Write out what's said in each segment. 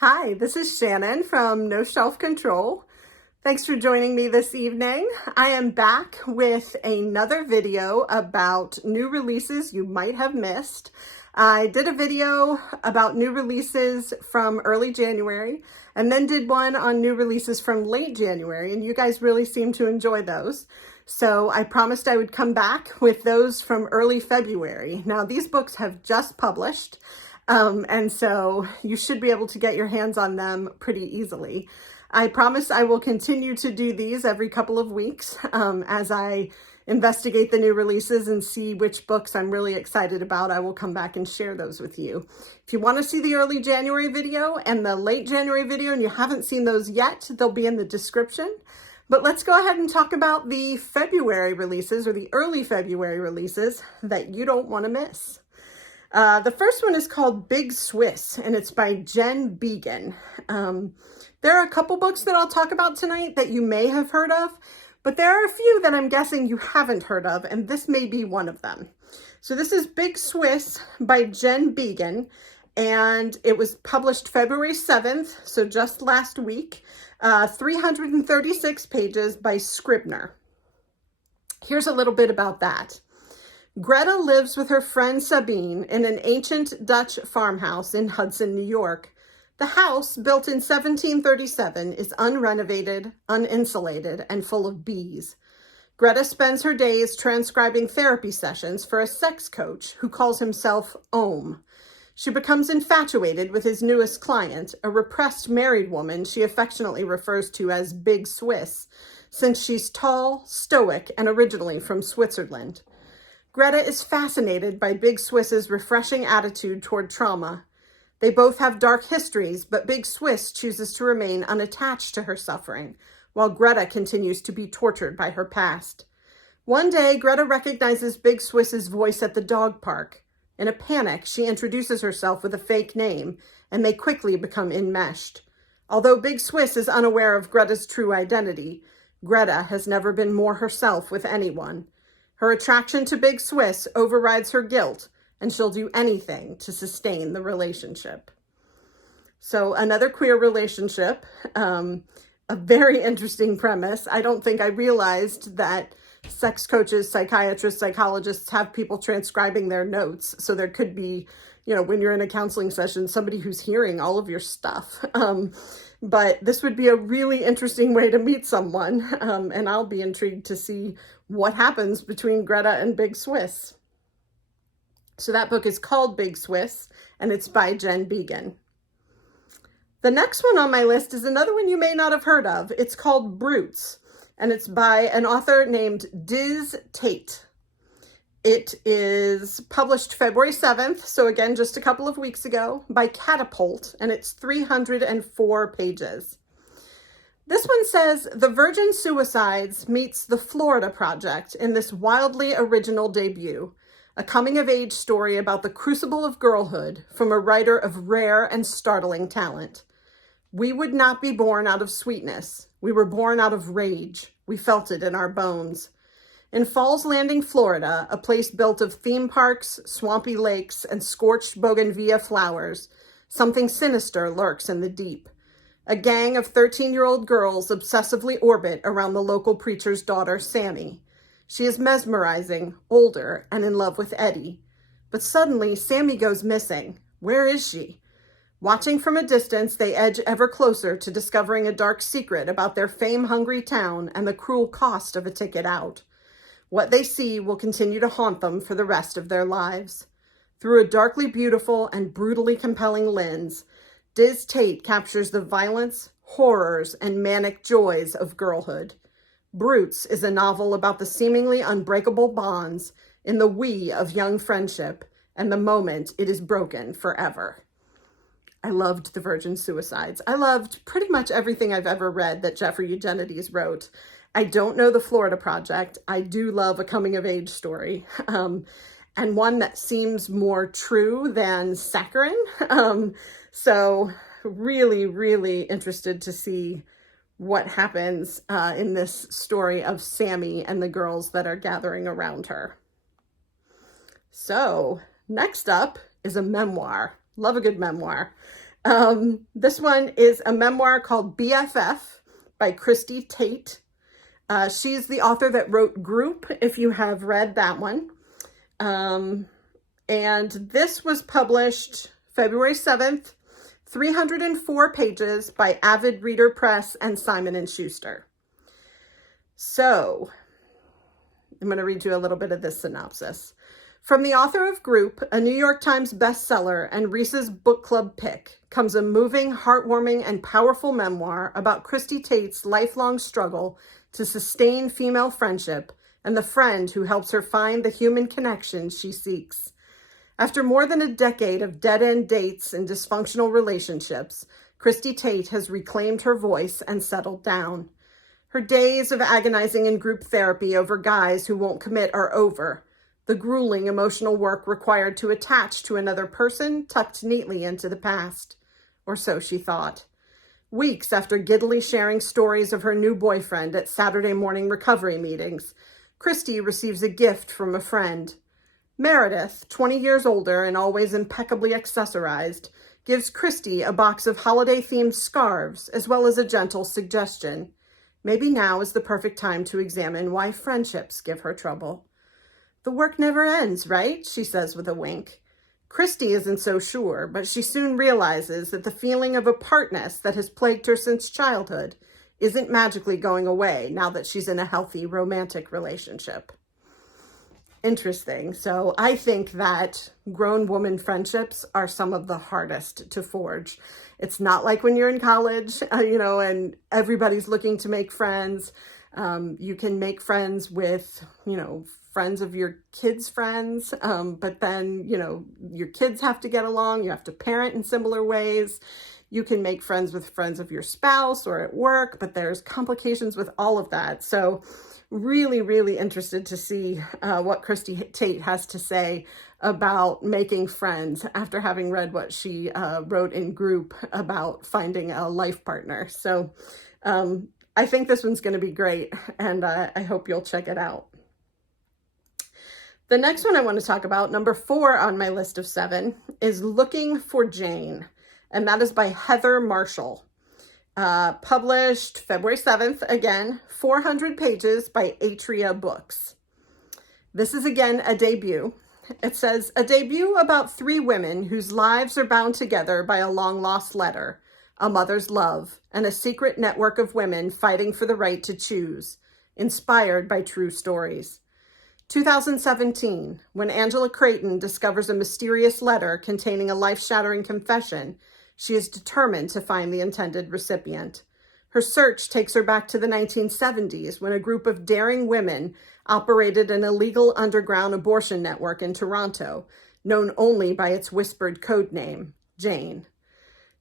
Hi, this is Shannon from No Shelf Control. Thanks for joining me this evening. I am back with another video about new releases you might have missed. I did a video about new releases from early January and then did one on new releases from late January, and you guys really seem to enjoy those. So I promised I would come back with those from early February. Now, these books have just published. And so you should be able to get your hands on them pretty easily. I promise I will continue to do these every couple of weeks as I investigate the new releases and see which books I'm really excited about. I will come back and share those with you. If you want to see the early January video and the late January video and you haven't seen those yet, they'll be in the description. But let's go ahead and talk about the February releases, or the early February releases, that you don't want to miss. The first one is called Big Swiss, and it's by Jen Beagin. There are a couple books that I'll talk about tonight that you may have heard of, but there are a few that I'm guessing you haven't heard of, and this may be one of them. So this is Big Swiss by Jen Beagin, and it was published February 7th, so just last week, 336 pages by Scribner. Here's a little bit about that. Greta lives with her friend Sabine in an ancient Dutch farmhouse in Hudson, New York. The house, built in 1737, is unrenovated, uninsulated, and full of bees. Greta spends her days transcribing therapy sessions for a sex coach who calls himself Ohm. She becomes infatuated with his newest client, a repressed married woman she affectionately refers to as Big Swiss, since she's tall, stoic, and originally from Switzerland. Greta is fascinated by Big Swiss's refreshing attitude toward trauma. They both have dark histories, but Big Swiss chooses to remain unattached to her suffering, while Greta continues to be tortured by her past. One day, Greta recognizes Big Swiss's voice at the dog park. In a panic, she introduces herself with a fake name, and they quickly become enmeshed. Although Big Swiss is unaware of Greta's true identity, Greta has never been more herself with anyone. Her attraction to Big Swiss overrides her guilt, and she'll do anything to sustain the relationship. So another queer relationship, a very interesting premise. I don't think I realized that sex coaches, psychiatrists, psychologists have people transcribing their notes. So there could be, when you're in a counseling session, somebody who's hearing all of your stuff. But this would be a really interesting way to meet someone, and I'll be intrigued to see what happens between Greta and Big Swiss. So that book is called Big Swiss, and it's by Jen Beagin. The next one on my list is another one you may not have heard of. It's called Brutes, and it's by an author named Diz Tate. It is published February 7th, so again, just a couple of weeks ago, by Catapult, and it's 304 pages. This one says, The Virgin Suicides meets the Florida Project in this wildly original debut, a coming-of-age story about the crucible of girlhood from a writer of rare and startling talent. We would not be born out of sweetness. We were born out of rage. We felt it in our bones. In Falls Landing, Florida, a place built of theme parks, swampy lakes, and scorched bougainvillea flowers, something sinister lurks in the deep. A gang of 13-year-old girls obsessively orbit around the local preacher's daughter, Sammy. She is mesmerizing, older, and in love with Eddie. But suddenly, Sammy goes missing. Where is she? Watching from a distance, they edge ever closer to discovering a dark secret about their fame-hungry town and the cruel cost of a ticket out. What they see will continue to haunt them for the rest of their lives. Through a darkly beautiful and brutally compelling lens, Diz Tate captures the violence, horrors, and manic joys of girlhood. Brutes is a novel about the seemingly unbreakable bonds in the we of young friendship and the moment it is broken forever. I loved The Virgin Suicides. I loved pretty much everything I've ever read that Jeffrey Eugenides wrote. I don't know The Florida Project. I do love a coming-of-age story, and one that seems more true than saccharine. So really, really interested to see what happens in this story of Sammy and the girls that are gathering around her. So next up is a memoir. Love a good memoir. This one is a memoir called B.F.F. by Christy Tate. She's the author that wrote Group, if you have read that one. And this was published February 7th, 304 pages by Avid Reader Press and Simon & Schuster. So, I'm going to read you a little bit of this synopsis. From the author of Group, a New York Times bestseller and Reese's Book Club pick, comes a moving, heartwarming, and powerful memoir about Christy Tate's lifelong struggle to sustain female friendship and the friend who helps her find the human connection she seeks. After more than a decade of dead-end dates and dysfunctional relationships, Christy Tate has reclaimed her voice and settled down. Her days of agonizing in group therapy over guys who won't commit are over. The grueling emotional work required to attach to another person tucked neatly into the past. Or so she thought. Weeks after giddily sharing stories of her new boyfriend at Saturday morning recovery meetings, Christy receives a gift from a friend. Meredith, 20 years older and always impeccably accessorized, gives Christy a box of holiday-themed scarves as well as a gentle suggestion. Maybe now is the perfect time to examine why friendships give her trouble. The work never ends, right? She says with a wink. Christy isn't so sure, but she soon realizes that the feeling of apartness that has plagued her since childhood isn't magically going away now that she's in a healthy romantic relationship. Interesting. So I think that grown woman friendships are some of the hardest to forge. It's not like when you're in college, and everybody's looking to make friends. You can make friends with, friends of your kids' friends, but then, your kids have to get along. You have to parent in similar ways. You can make friends with friends of your spouse or at work, but there's complications with all of that. So really, really interested to see what Christy Tate has to say about making friends after having read what she wrote in Group about finding a life partner. So I think this one's going to be great, and I hope you'll check it out. The next one I want to talk about, number 4 on my list of 7, is Looking for Jane, and that is by Heather Marshall. Published February 7th, again, 400 pages by Atria Books. This is again a debut. It says, a debut about 3 women whose lives are bound together by a long-lost letter, a mother's love, and a secret network of women fighting for the right to choose, inspired by true stories. 2017, when Angela Creighton discovers a mysterious letter containing a life-shattering confession, she is determined to find the intended recipient. Her search takes her back to the 1970s when a group of daring women operated an illegal underground abortion network in Toronto, known only by its whispered code name, Jane.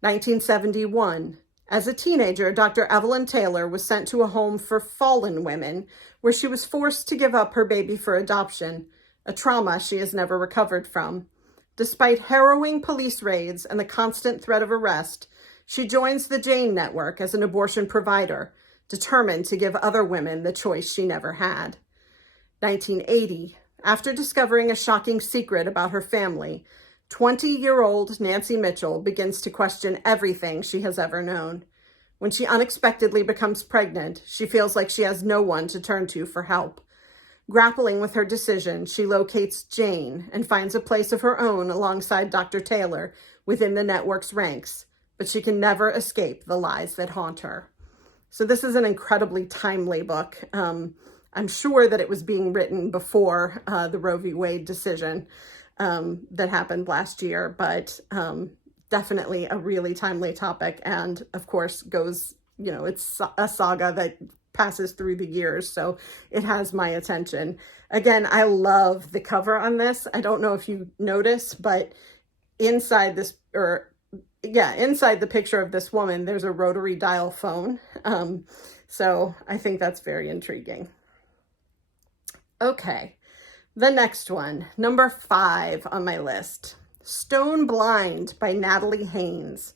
1971. As a teenager, Dr. Evelyn Taylor was sent to a home for fallen women where she was forced to give up her baby for adoption, a trauma she has never recovered from. Despite harrowing police raids and the constant threat of arrest, she joins the Jane Network as an abortion provider, determined to give other women the choice she never had. 1980. After discovering a shocking secret about her family, 20-year-old Nancy Mitchell begins to question everything she has ever known. When she unexpectedly becomes pregnant, she feels like she has no one to turn to for help. Grappling with her decision, she locates Jane and finds a place of her own alongside Dr. Taylor within the network's ranks, but she can never escape the lies that haunt her. So this is an incredibly timely book. I'm sure that it was being written before the Roe v. Wade decision that happened last year, but definitely a really timely topic, and of course goes, it's a saga that passes through the years, so it has my attention. Again, I love the cover on this. I don't know if you notice, but inside the picture of this woman, there's a rotary dial phone. So I think that's very intriguing. Okay, the next one, number 5 on my list, Stone Blind by Natalie Haynes.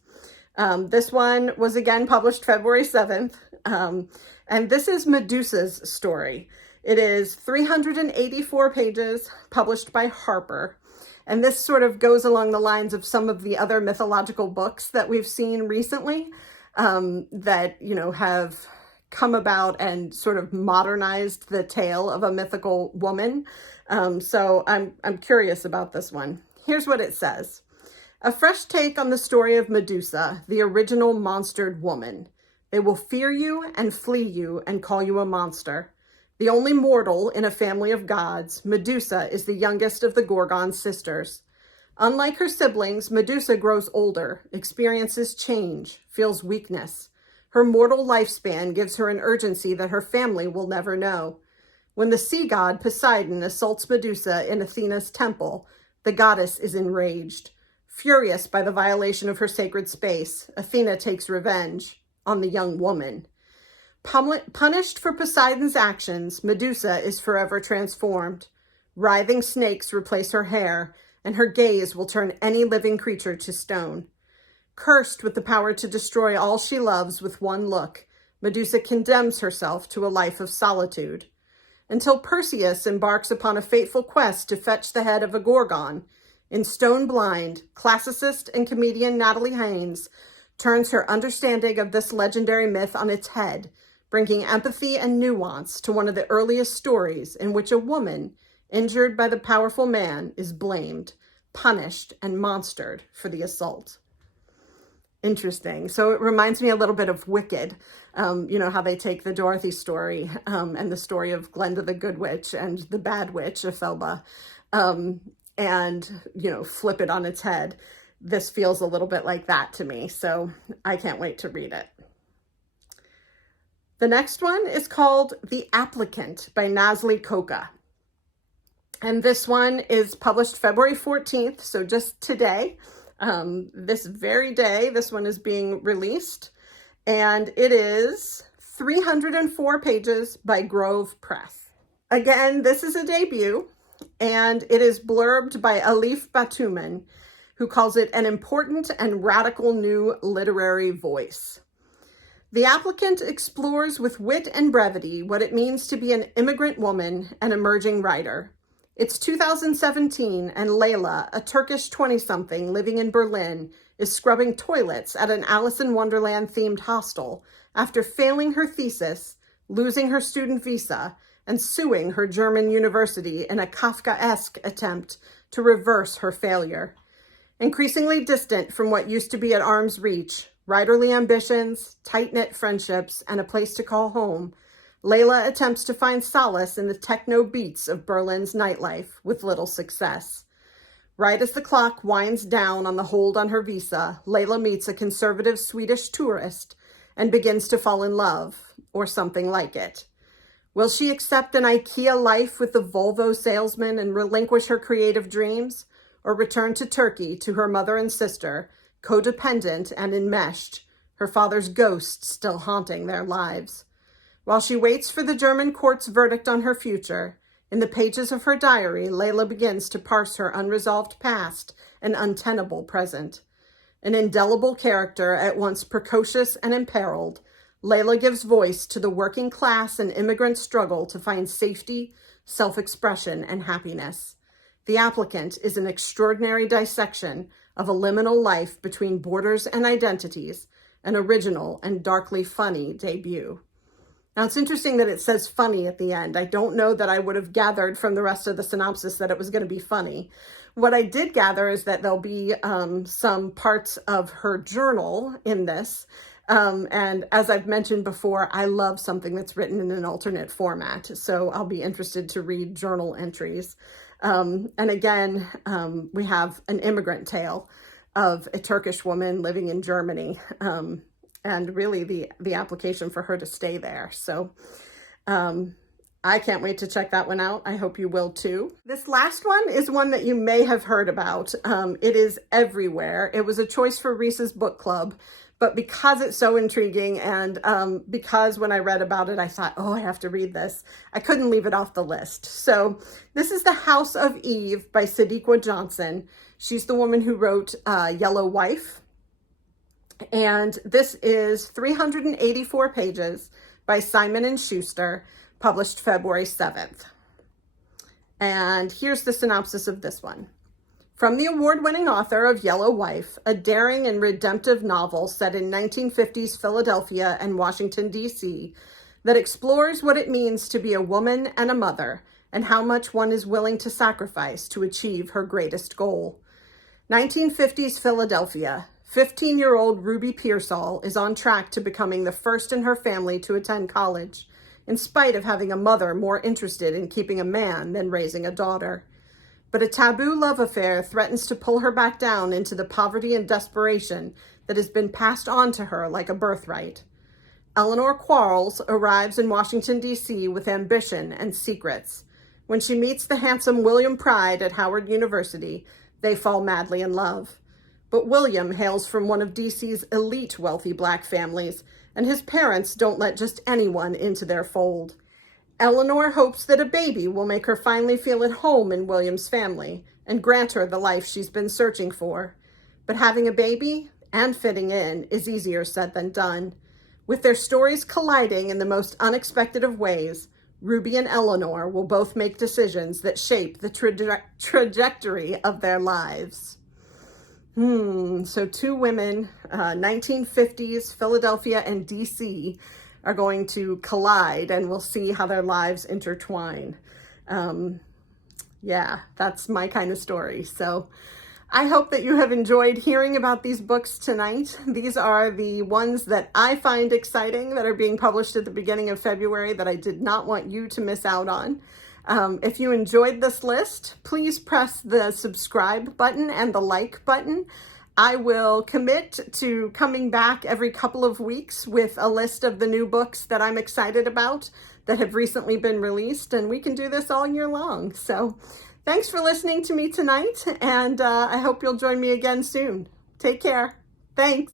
This one was again published February 7th. And this is Medusa's story. It is 384 pages, published by Harper. And this sort of goes along the lines of some of the other mythological books that we've seen recently that, have come about and sort of modernized the tale of a mythical woman. So I'm curious about this one. Here's what it says. A fresh take on the story of Medusa, the original monstered woman. They will fear you and flee you and call you a monster. The only mortal in a family of gods, Medusa is the youngest of the Gorgon sisters. Unlike her siblings, Medusa grows older, experiences change, feels weakness. Her mortal lifespan gives her an urgency that her family will never know. When the sea god Poseidon assaults Medusa in Athena's temple, the goddess is enraged. Furious by the violation of her sacred space, Athena takes revenge on the young woman. Punished for Poseidon's actions, Medusa is forever transformed. Writhing snakes replace her hair, and her gaze will turn any living creature to stone. Cursed with the power to destroy all she loves with one look, Medusa condemns herself to a life of solitude. Until Perseus embarks upon a fateful quest to fetch the head of a Gorgon, in Stone Blind, classicist and comedian Natalie Haynes turns her understanding of this legendary myth on its head, bringing empathy and nuance to one of the earliest stories in which a woman, injured by the powerful man, is blamed, punished, and monstered for the assault. Interesting. So it reminds me a little bit of Wicked, how they take the Dorothy story and the story of Glenda the Good Witch and the Bad Witch, Ethelba, and, flip it on its head. This feels a little bit like that to me, so I can't wait to read it. The next one is called The Applicant by Nazli Koka. And this one is published February 14th, so just today. This very day, this one is being released. And it is 304 pages by Grove Press. Again, this is a debut. And it is blurbed by Alif Batuman, who calls it an important and radical new literary voice. The Applicant explores with wit and brevity what it means to be an immigrant woman and emerging writer. It's 2017, and Layla, a Turkish 20-something living in Berlin, is scrubbing toilets at an Alice in Wonderland-themed hostel after failing her thesis, losing her student visa, and suing her German university in a Kafkaesque attempt to reverse her failure. Increasingly distant from what used to be at arm's reach, writerly ambitions, tight-knit friendships, and a place to call home, Layla attempts to find solace in the techno beats of Berlin's nightlife with little success. Right as the clock winds down on the hold on her visa, Layla meets a conservative Swedish tourist and begins to fall in love, or something like it. Will she accept an IKEA life with the Volvo salesman and relinquish her creative dreams, or return to Turkey to her mother and sister, codependent and enmeshed, her father's ghost still haunting their lives? While she waits for the German court's verdict on her future, in the pages of her diary, Layla begins to parse her unresolved past and untenable present. An indelible character, at once precocious and imperiled, Layla gives voice to the working class and immigrant struggle to find safety, self-expression, and happiness. The Applicant is an extraordinary dissection of a liminal life between borders and identities, an original and darkly funny debut. Now, it's interesting that it says funny at the end. I don't know that I would have gathered from the rest of the synopsis that it was going to be funny. What I did gather is that there'll be some parts of her journal in this. And as I've mentioned before, I love something that's written in an alternate format. So I'll be interested to read journal entries. And again, we have an immigrant tale of a Turkish woman living in Germany, and really the application for her to stay there. So I can't wait to check that one out. I hope you will too. This last one is one that you may have heard about. It is everywhere. It was a choice for Reese's Book Club, but because it's so intriguing and because when I read about it, I thought, oh, I have to read this, I couldn't leave it off the list. So this is The House of Eve by Sadiqa Johnson. She's the woman who wrote Yellow Wife. And this is 384 pages by Simon & Schuster, published February 7th. And here's the synopsis of this one. From the award-winning author of Yellow Wife, a daring and redemptive novel set in 1950s Philadelphia and Washington, D.C., that explores what it means to be a woman and a mother, and how much one is willing to sacrifice to achieve her greatest goal. 1950s Philadelphia. 15-year-old Ruby Pearsall is on track to becoming the first in her family to attend college, in spite of having a mother more interested in keeping a man than raising a daughter. But a taboo love affair threatens to pull her back down into the poverty and desperation that has been passed on to her like a birthright. Eleanor Quarles arrives in Washington, D.C. with ambition and secrets. When she meets the handsome William Pride at Howard University, they fall madly in love. But William hails from one of D.C.'s elite wealthy Black families, and his parents don't let just anyone into their fold. Eleanor hopes that a baby will make her finally feel at home in William's family and grant her the life she's been searching for. But having a baby and fitting in is easier said than done. With their stories colliding in the most unexpected of ways, Ruby and Eleanor will both make decisions that shape the trajectory of their lives. So two women, 1950s Philadelphia and DC, are going to collide, and we'll see how their lives intertwine. Yeah, that's my kind of story. So I hope that you have enjoyed hearing about these books tonight. These are the ones that I find exciting that are being published at the beginning of February that I did not want you to miss out on. If you enjoyed this list, please press the subscribe button and the like button. I will commit to coming back every couple of weeks with a list of the new books that I'm excited about that have recently been released, and we can do this all year long. So thanks for listening to me tonight, and I hope you'll join me again soon. Take care. Thanks.